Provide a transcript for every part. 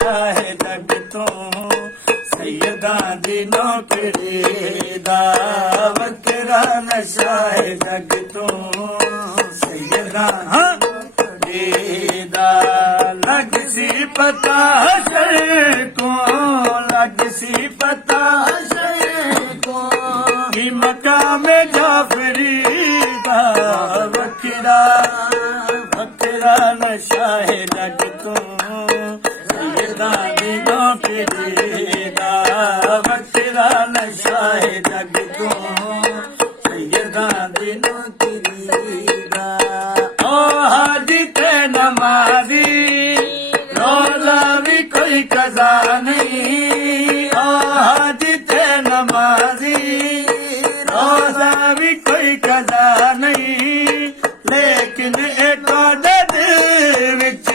ਹੈ ਜਗ ਤੋਂ ਸੈਯਦਾਂ ਦੀ ਨੌਕਰੀ ਦਾ ਵੱਖਰਾ ਨਸ਼ਾ ਹੈ ਜਗ ਤੋਂ ਸੈਯਦਾਂ ਦੀ ਦਾ ਲੱਗ ਸੀ ਪਤਾ ਸ਼ਰ ਕੋ ਲੱਗ ਸੀ ਪਤਾ ਸ਼ਰ ਕੋ ਕਿ ਮਕਾਮ ਜਾਫਰੀ ਦਾ ਵੱਖਰਾ ਨਸ਼ਾ ਹੈ ਜਗ ਤੋਂ ਸੈਯਦਾਂ ਦੀ ਨੌਕਰੀ ਦਾ ਵੱਖਰਾ ਨਸ਼ਾ ਹੈ ਜਗ ਤੋਂ ਸੈਯਦਾਂ ਦੀ ਨੌਕਰੀ ਦਾ ਓ ਹਾਜੀ ਤੇ ਨਮਾਜ਼ੀ ਰੋਜ਼ਾ ਵੀ ਕੋਈ ਕਜ਼ਾ ਨਹੀਂ ਓ ਹਾਜੀ ਤੇ ਨਮਾਜ਼ੀ ਰੋਜ਼ਾ ਵੀ ਕੋਈ ਕਜ਼ਾ ਨਹੀਂ ਲੇਕਿਨ ਇਹ ਤੁਹਾਡੇ ਦਿਲ ਵਿੱਚ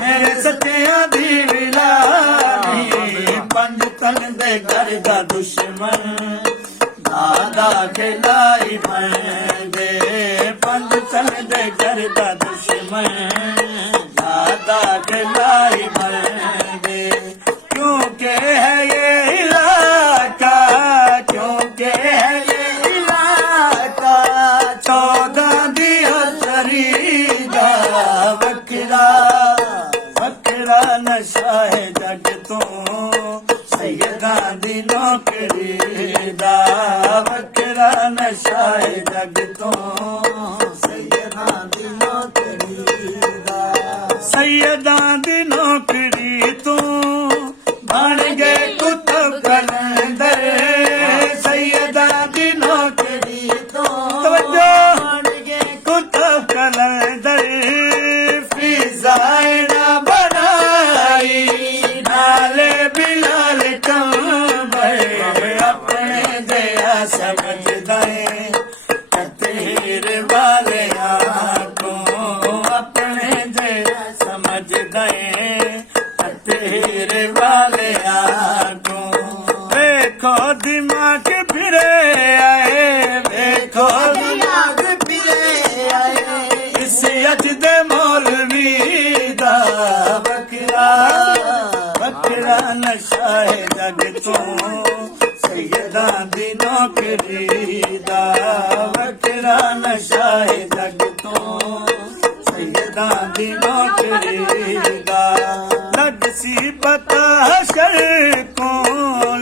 ਮੇਰੇ ਸੱਚਿਆਂ ਦੀ ਵਿਲਾ ਨਹੀਂ ਪੰਜ ਤਨ ਦੇ ਘਰ ਦਾ ਦੁਸ਼ਮਨ ਦਾਦਾ ਖਿਲਾਈ ਬਣਦੇ ਪੰਜ ਤਨ ਦੇ ਘਰ ਦਾ ਦੁਸ਼ਮਨ ਦਾਦਾ ਖਿਲਾਈ ਬਣਦੇ ਕਿਉਂਕਿ ਹੈ ਇਹ ਇਲਾਕਾ ਕਿਉਂਕਿ ਹੈ ਇਹ ਇਲਾਕਾ 14 ਦੀ ਹਸਰੀ ਦਾ ਵੱਖਰਾ ਨਸ਼ਾ ਹੈ ਜਗ ਤੋਂ ਸੈਯਦਾਂ ਦੀ ਨੌਕਰੀ ਦਾ ਵੱਖਰਾ ਨਸ਼ਾ ਹੈ ਜਗ ਤੋਂ ਸੈਯਦਾਂ ਦੀ ਨੌਕਰੀ ਦਾ ਸੈਯਦਾਂ ਦੀ ਨੌਕਰੀ ਤੋਂ ਬਣ ਗਏ ਕੁਤਬ ਕਲੰਦਰ ਸੈਯਦਾਂ ਦੀ ਨੌਕਰੀ ਤੋਂ ਤਵੱਜੋ ਬਣ ਗਏ ਕੁਤਬ ਕਲੰਦਰ ਫਿਜ਼ਾਏ ਨਾ ਬਣਾਈ ਨਾਲੇ ਬਿਲਾਲ ਕੰਬਰ ਆਪਣੇ ਦਇਆ ਸਮਝਦਾ ਏ ਤੇਰ ਵਾਲਿਆਂ ਤੋਂ ਆਪਣੇ ਦਇਆ ਸਮਝਦਾ ਏ ਤੇਰੇ ਵਾਲਿਆਂ ਤੋਂ ਵੇਖੋ ਦਿਮਾਗ ਫਿਰੇ ਆਏ ਵੇਖੋ ਦਿਮਾਗ ਫਿਰੇ ਆਏ ਇਸ ਅੱਜ ਦੇ ਮੌਲਵੀ ਦਾ ਵੱਖਰਾ ਨਸ਼ਾ ਹੈ ਜਗ ਤੋਂ ਸੈਯਦਾਂ ਦੀ ਨੌਕਰੀ ਦਾ ਵੱਖਰਾ ਨਸ਼ਾ ਹੈ ਜਗ ਤੋਂ ਸੈਯਦਾਂ ਦੀ ਨੌਕਰੀ ਦਾ ਲੱਗ ਸੀ ਪਤਾ ਸ਼ਰ ਕੋ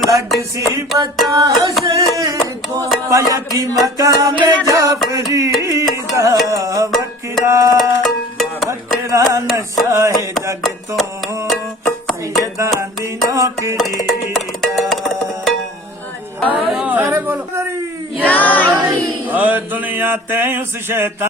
ਲੱਗ ਸੀ ਪਤਾ ਸ਼ਰ ਕੋ ਪਾਇਆ ਕੀ ਮਕਾਮ ਜਾਫਰੀ ਦਾ ਵੱਖਰਾ ਨਸ਼ਾ ਹੈ ਜਗ ਤੋਂ ਸੈਯਦਾਂ ਦੀ ਨੌਕਰੀ ਦਾ ਸਾਰੇ ਬੋਲੋ ਯਾ ਅਲੀ ਦੁਨੀਆ ਤੇ ਉਸ ਸ਼ੈਤਾਨ